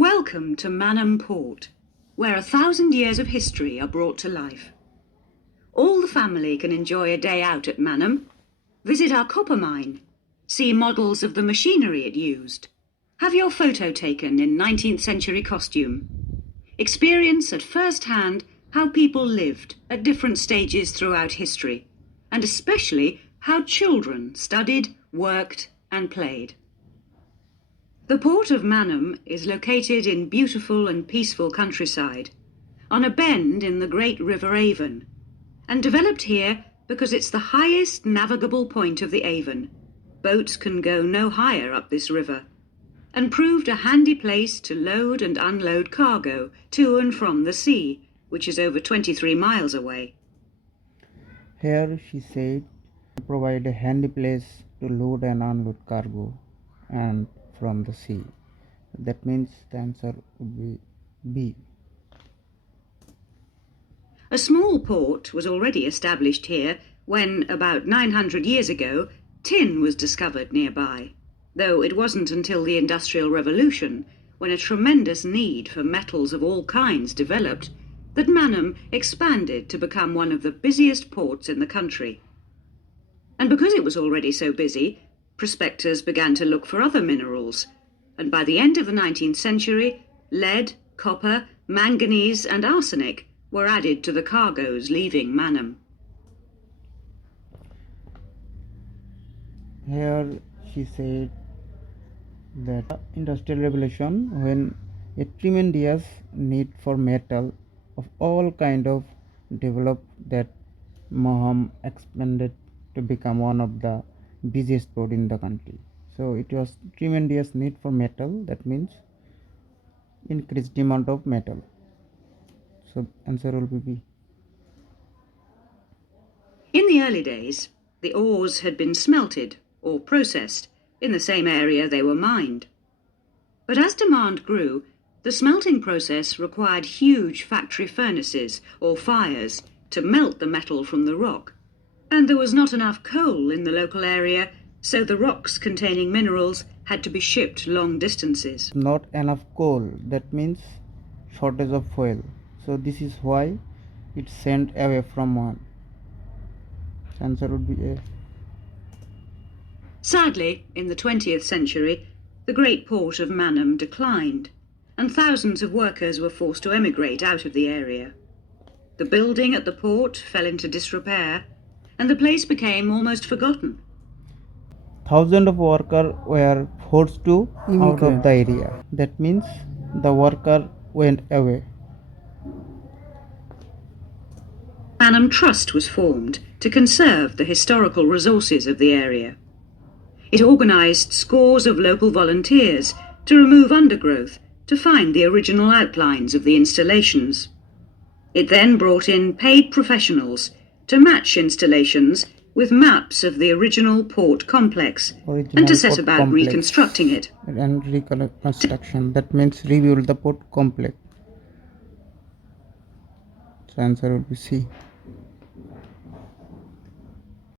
Welcome to Mannum Port, where 1,000 years of history are brought to life. All the family can enjoy a day out at Mannum, visit our copper mine, see models of the machinery it used, have your photo taken in 19th century costume, experience at first hand how people lived at different stages throughout history, and especially how children studied, worked and played. The port of Mannum is located in beautiful and peaceful countryside, on a bend in the great River Avon, and developed here because it's the highest navigable point of the Avon. Boats can go no higher up this river, and proved a handy place to load and unload cargo to and from the sea, which is over 23 miles away. Here, she said, provide a handy place to load and unload cargo and from the sea. That means the answer would be B. A small port was already established here when, about 900 years ago, tin was discovered nearby, though it wasn't until the Industrial Revolution, when a tremendous need for metals of all kinds developed, that Mannum expanded to become one of the busiest ports in the country. And because it was already so busy, prospectors began to look for other minerals, and by the end of the 19th century, lead, copper, manganese and arsenic were added to the cargoes leaving Mannum. Here, she said that Industrial Revolution, when a tremendous need for metal of all kind of developed, that Mannum expanded to become one of the busiest port in the country. So it was tremendous need for metal, that means increased demand of metal. So answer will be B. In the early days, the ores had been smelted or processed in the same area they were mined. But as demand grew, the smelting process required huge factory furnaces or fires to melt the metal from the rock, and there was not enough coal in the local area, so the rocks containing minerals had to be shipped long distances. Not enough coal, that means shortage of fuel. So this is why it's sent away from one. Answer would be A. Sadly, in the 20th century, the great port of Mannum declined, and thousands of workers were forced to emigrate out of the area. The building at the port fell into disrepair, and the place became almost forgotten. Thousands of workers were forced to out of the area. That means the worker went away. Mannum Trust was formed to conserve the historical resources of the area. It organised scores of local volunteers to remove undergrowth to find the original outlines of the installations. It then brought in paid professionals to match installations with maps of the original port complex and to set about reconstructing it. And reconstruction, that means rebuild the port complex. So answer would be C.